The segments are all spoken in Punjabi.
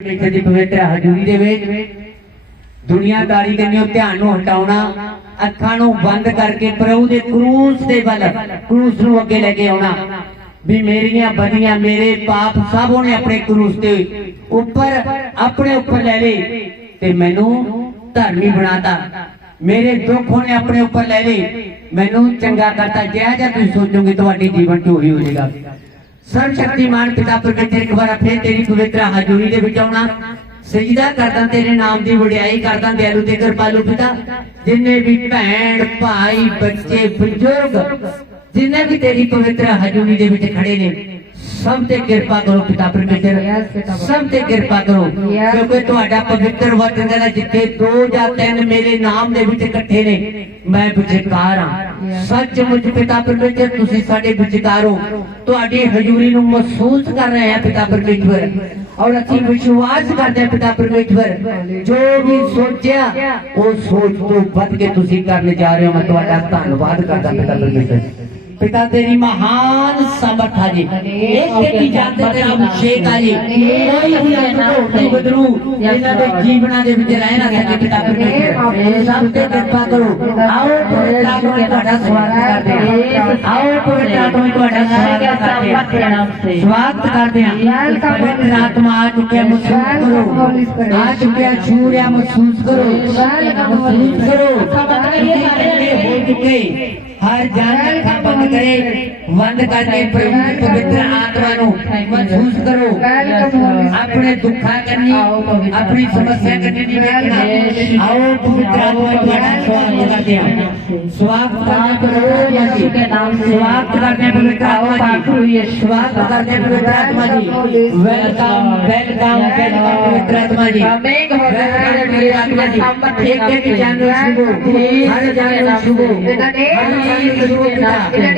ਇੱਥੇ ਦੀ ਪਵਿੱਤਰ ਹਜ਼ੂਰੀ ਦੇ ਵਿੱਚ ਦੁਨੀਆਦਾਰੀ ਕੰਨਿਓ ਧਿਆਨ ਨੂੰ ਹਟਾਉਣਾ, ਅੱਖਾਂ ਨੂੰ ਬੰਦ ਕਰਕੇ ਪ੍ਰਭੂ ਦੇ ਕਰੂਸ ਦੇ ਵੱਲ ਕਰੂਸ ਨੂੰ ਅੱਗੇ ਲੈ ਕੇ ਆਉਣਾ। ਵੀ ਮੇਰੀਆਂ ਬਦੀਆਂ ਮੇਰੇ ਪਾਪ ਸਭ ਉਹਨੇ ਆਪਣੇ ਕਰੂਸ ਦੇ ਉੱਪਰ, ਆਪਣੇ ਉੱਪਰ ਲੈ ਲਏ ਤੇ ਮੈਨੂੰ ਧਰਮੀ ਬਣਾਤਾ। ਮੇਰੇ ਦੁੱਖ ਉਹਨੇ ਆਪਣੇ ਉੱਪਰ ਲੈ ਲਏ। ਮੈਨੂੰ ਚੰਗਾ ਕਰਤਾ। ਜਿਹਾ ਜਿਹਾ ਤੁਸੀਂ ਸੋਚੋਗੇ, ਤੁਹਾਡੇ ਜੀਵਨ ਚ ਉਹੀ ਹੋ ਜਾਏਗਾ। ਸਰਵ ਸ਼ਕਤੀਮਾਨ ਪਿਤਾ ਪ੍ਰਗਟ ਇੱਕ ਵਾਰ ਫੇਰ ਤੇਰੀ ਪਵਿੱਤਰ ਹਾਜ਼ੂਰੀ ਦੇ ਵਿੱਚ ਆਉਣਾ। ਸਜਦਾ ਕਰਦਾ ਤੇਰੇ ਨਾਮ ਦੀ ਵਡਿਆਈ ਕਰਦਾ ਦਿਆਲੂ ਤੇ ਕਿਰਪਾਲੂ ਪਿਤਾ। ਜਿੰਨੇ ਵੀ ਭੈਣ, ਭਾਈ, ਬੱਚੇ, ਬਜ਼ੁਰਗ, ਜਿੰਨੇ ਵੀ ਤੇਰੀ ਪਵਿੱਤਰ ਹਾਜ਼ੂਰੀ ਦੇ ਵਿੱਚ ਖੜੇ ਨੇ, ਸਭ ਤੇ ਕਿਰਪਾ ਕਰੋ ਪਿਤਾ ਪਰਮੇਸ਼ਰ ਸਭ ਤੇ ਕਿਰਪਾ ਕਰੋ, ਕਿਉਂਕਿ ਤੁਹਾਡਾ ਪਵਿੱਤਰ ਵਚਨ ਕਹਿੰਦਾ, ਜਿੱਥੇ ਦੋ ਜਾਂ ਤਿੰਨ ਮੇਰੇ ਨਾਮ ਦੇ ਵਿੱਚ ਇਕੱਠੇ ਨੇ, ਮੈਂ ਵਿਚਕਾਰ ਹਾਂ। ਸੱਚਮੁੱਚ ਪਿਤਾ ਪਰਮੇਸ਼ਰ ਤੁਸੀਂ ਸਾਡੇ ਵਿਚਕਾਰ ਹੋ। ਤੁਹਾਡੀ ਹਜ਼ੂਰੀ ਨੂੰ ਮਹਿਸੂਸ ਕਰ ਰਹੇ ਹਾਂ ਪਿਤਾ ਪਰਮੇਸ਼ਰ ਔਰ ਅਸੀਂ ਵਿਸ਼ਵਾਸ ਕਰਦੇ ਹਾਂ ਪਿਤਾ ਪਰਮੇਸ਼ਰ ਜੋ ਵੀ ਸੋਚਿਆ ਉਹ ਸੋਚ ਤੋਂ ਵੱਧ ਕੇ ਤੁਸੀਂ ਕਰਨ ਜਾ ਰਹੇ ਹੋ ਮੈਂ ਤੁਹਾਡਾ ਧੰਨਵਾਦ ਕਰਦਾ ਪਿਤਾ ਪਰਮੇਸ਼ਰ پتا تیری مہان سبت جی ایک کے کی جاتے تیرا مشیق آجی کوئی بھی ایسا اٹھے بدرو ایسا دے جیونا دے بچے رہے نہ سکے پتا پر کے سب تے کرپا کرو آؤ پوٹا کو بڑا سوات کر آؤ پوٹا کو بڑا سوات کر دے سوات کر دے آتما آ چکے محسوس کرو آ چکے چھوڑیا محسوس کرو محسوس کرو ہر جانا گئے وند کرنے پوتر آتما نو محسوس کرو اپنے دکھا کرنی اپنی سمسیا کرنے نہیں دیکھنا آؤ پوتر آتما بڑا سواب کرا دیا سواب کرنا پوتر کے نام سواب کرنے پوتر آتما جی سواب کرنے پوتر آتما جی ویلکم ویلکم ویلکم پوتر آتما جی ویلکم پوتر آتما جی ایک ایک جانور شبو ہر جانور شبو ہر جانور شبو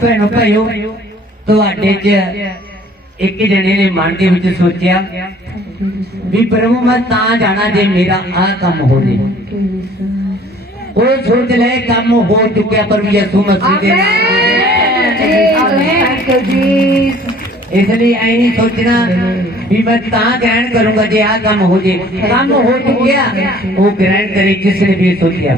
ਭੈਣੋ ਭਾਈਓ ਤੁਹਾਡੇ 'ਚ ਇੱਕ ਜਣੇ ਨੇ ਮਨ ਦੇ ਵਿੱਚ ਸੋਚਿਆ ਵੀ ਪ੍ਰਭੂ ਮੈਂ ਤਾਂ ਜਾਣਾ ਜੇ ਮੇਰਾ ਆਹ ਕੰਮ ਹੋ ਜੇ। ਉਹ ਸੋਚ ਲੈ ਕੰਮ ਹੋ ਚੁੱਕਿਆ ਪਰ ਵੀ ਯਿਸੂ ਮਸੀਹ ਦੇ ਨਾਮ ਇਸ ਲਈ اس لیے اے نہیں سوچنا بھی میں تاں گرہن کروں گا جی آ کام ہو جائے کام ہو چکیا وہ گرہن کرے جس نے بھی سوچیا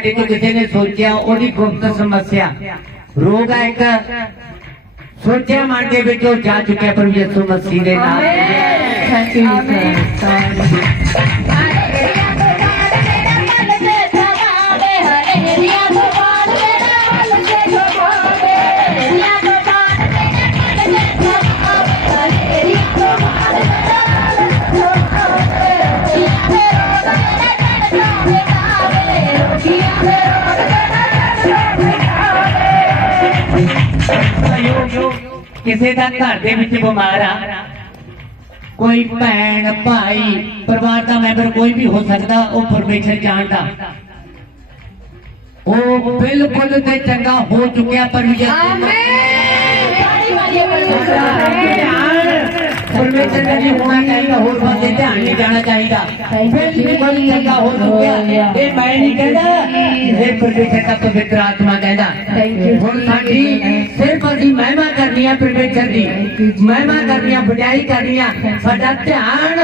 ਤੁਹਾਡੇ ਤੋਂ ਕਿਸੇ ਨੇ ਸੋਚਿਆ ਉਹਦੀ ਗੁਪਤ ਸਮੱਸਿਆ ਰੋਗ ਹੈ ਇੱਕ ਸੋਚਿਆ ਮਨ ਦੇ ਵਿੱਚ ਉਹ ਜਾ ਚੁੱਕਿਆ ਪਰ ਯਿਸੂ ਮਸੀਹ ਦੇ ਨਾਮ ਥੈਂਕ ਯੂ ਕਿਸੇ ਦਾ ਘਰ ਦੇ ਵਿੱਚ ਬਿਮਾਰ ਆ। ਕੋਈ ਭੈਣ ਭਾਈ ਪਰਿਵਾਰ ਦਾ ਮੈਂਬਰ ਕੋਈ ਵੀ ਹੋ ਸਕਦਾ ਉਹ ਪਰਮੇਸ਼ਰ ਜਾਣਦਾ। ਉਹ ਬਿਲਕੁਲ ਤੇ ਚੰਗਾ ਹੋ ਚੁੱਕਿਆ ਪਰ ਯਿਸੂ ਪਰਮੇਸ਼ਰ ਦਾ ਜੀ ਹੋਣਾ ਚਾਹੀਦਾ ਹੋਰ ਪਾਸੇ ਧਿਆਨ ਨਹੀਂ ਜਾਣਾ ਚਾਹੀਦਾ। ਬਿਲਕੁਲ ਚੰਗਾ ਹੋ ਚੁੱਕਿਆ। ਇਹ ਮੈਂ ਨਹੀਂ ਕਹਿੰਦਾ ਇਹ ਪਰਮੇਸ਼ਰ ਦਾ ਪਵਿੱਤਰ ਆਤਮਾ ਕਹਿੰਦਾ। ਹੁਣ ਸਾਡੀ ਸਿਰਫ ਅਸੀਂ ਮਹਿਮਾ ਕਰਨੀਆਂ ਪਰਮੇਸ਼ਰ ਦੀ। ਮਹਿਮਾ ਕਰਨੀਆਂ ਵਡਿਆਈ ਕਰਨੀਆਂ ਸਾਡਾ ਧਿਆਨ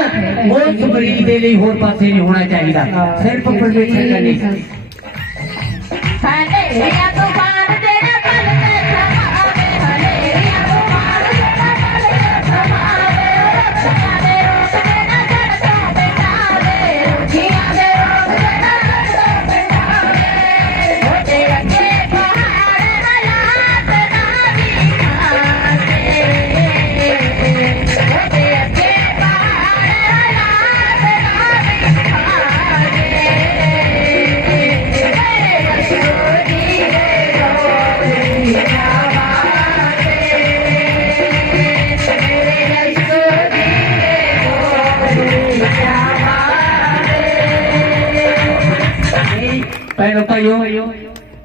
ਉਸ ਮਰੀਜ਼ ਦੇ ਲਈ ਹੋਰ ਪਾਸੇ ਨਹੀਂ ਹੋਣਾ ਚਾਹੀਦਾ। ਸਿਰਫ ਪਰਮੇਸ਼ਰ ਦਾ ਨਹੀਂ। ਹਨੇਰੀਆਂ ਤੂਫਾਨ ਜਿਹੜਾ ਭੈਣੋ ਭਾਈਓ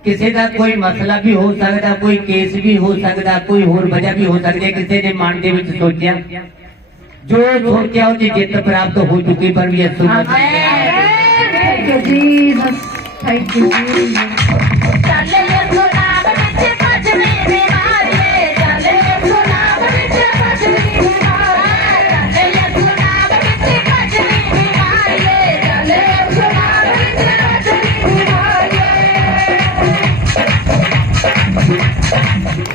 ਕਿਸੇ ਦਾ ਕੋਈ ਮਸਲਾ ਵੀ ਹੋ ਸਕਦਾ ਕੋਈ ਕੇਸ ਵੀ ਹੋ ਸਕਦਾ ਕੋਈ ਹੋਰ ਵਜ੍ਹਾ ਵੀ ਹੋ ਸਕਦੀ ਹੈ ਕਿਸੇ ਦੇ ਮਨ ਦੇ ਵਿੱਚ ਸੋਚਿਆ। ਜੋ ਸੋਚਿਆ ਉਹ 'ਚ ਜਿੱਤ ਪ੍ਰਾਪਤ ਹੋ ਚੁੱਕੀ ਪਰ ਵੀ ਅਸੂ Thank you, Jesus.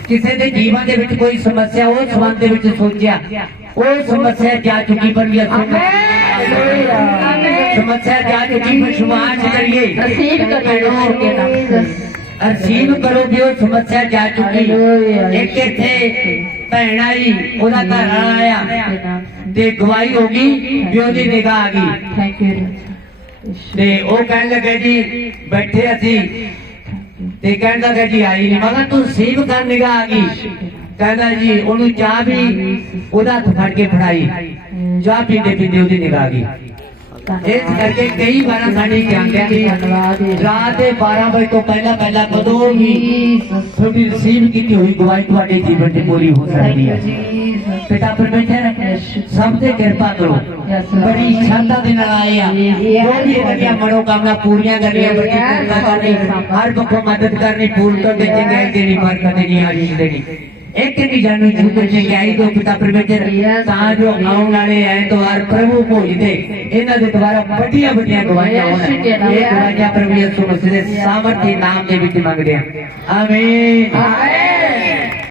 ਕਿਸੇ ਦੇ ਜੀਵਨ ਦੇ ਵਿੱਚ ਕੋਈ ਸਮੱਸਿਆ ਉਹ ਸੰਬੰਧ ਦੇ ਵਿੱਚ ਸੋਚਿਆ। ਉਹ ਸਮੱਸਿਆ ਜਾ ਚੁੱਕੀ ਪਰ ਵੀ ਸਮੱਸਿਆ ਜਾ ਚੁੱਕੀ ਵਿਸ਼ਵਾਸ ਕਰੀਏ ਨਸੀਬ ਕਰਿਓ ਕੇ ਨਾਮ ਅਰਸੀਬ ਕਰੋ ਵੀ ਉਹ ਸਮੱਸਿਆ ਜਾ ਚੁੱਕੀ। ਇੱਕ ਇੱਥੇ ਭੈਣ ਆਈ ਉਹਦਾ ਘਰ ਆਇਆ। ਤੇ ਗਵਾਹੀ ਹੋ ਗਈ ਵੀ ਉਹਦੀ ਨਿਗਾਹ ਆ ਗਈ। ਥੈਂਕ ਯੂ ਤੇ ਉਹ ਕਹਿਣ ਲੱਗੇ ਜੀ ਬੈਠੇ ਅਸੀਂ। ਤੇ ਕਹਿਣ ਲੱਗਾ ਜੀ ਆਈ ਨਹੀਂ ਮਗਾ ਤੂੰ ਸੀਬ ਕਰ ਨਿਗਾਹ ਆ ਗਈ। ਕਹਿੰਦਾ ਜੀ, ਉਹਨੂੰ ਚਾਹ ਵੀ ਉਹਦਾ ਹੱਥ ਫੜ ਕੇ ਫੜਾਈ। ਚਾਹ ਪੀਂਦੇ ਪੀਂਦੇ ਉਹਦੀ ਨਿਗਾਹ ਆ ਗਈ। ਇਸ ਕਰਕੇ ਕਈ ਵਾਰਾਂ ਸਾਡੇ ਜਾਂਦਿਆਂ ਦੀ ਰਾਤ ਦੇ 12 ਵਜੇ ਤੋਂ ਪਹਿਲਾਂ ਪਹਿਲਾਂ ਕਦੋਂ ਵੀ ਤੁਹਾਡੀ ਰਿਸੀਵ ਕੀਤੀ ਹੋਈ ਗਵਾਹੀ ਤੁਹਾਡੇ ਜੀਵਨ 'ਚ ਪੂਰੀ ਹੋ ਸਕਦੀ ਹੈ। ਪਿਤਾ ਪਰਮੇਸ਼ਰ ਸਭ ਤੇ ਕਿਰਪਾ ਕਰੋ ਬੜੀ ਸ਼ਰਧਾ ਦੇ ਨਾਲ ਆਏ ਆ ਜੋ ਵੀ ਤੁਹਾਡੀਆਂ ਮਨੋਕਾਮਨਾ ਪੂਰੀਆਂ ਕਰਨੀਆਂ ਬੜੀ ਕਿਰਪਾ ਕਰਨੀ ਹਰ ਪੱਖੋਂ ਮਦਦ ਕਰਨੀ ਪੂਰਤਾ ਦੇ ਚੰਗਾਈ ਦੇਣੀ ਬਰਕਤ ਦੇਣੀ ਆਸ਼ੀਸ਼ ਦੇਣੀ ਇੱਕ ਨਹੀਂ ਜਾਣੂ ਜੁਗ ਚੰਗਾਈ ਤੋਂ ਪਿਤਾ ਪਰਮੇਸ਼ਰ ਤਾਂ ਜੋ ਆਉਣ ਵਾਲੇ ਐਤਵਾਰ ਪ੍ਰਭੂ ਭੋਜ ਦੇ ਇਹਨਾਂ ਦੇ ਦੁਆਰਾ ਵੱਡੀਆਂ ਵੱਡੀਆਂ ਗਵਾਹੀਆਂ ਹੋਣ ਇਹ ਗਵਾਹੀਆਂ ਪ੍ਰਭੂ ਯਿਸੂ ਮਸੀਹ ਦੇ ਸਾਮਰਥੀ ਨਾਮ ਦੇ ਵਿੱਚ ਮੰਗਦੇ ਹਾਂ ਆਮੀਨ ਆਮੀਨ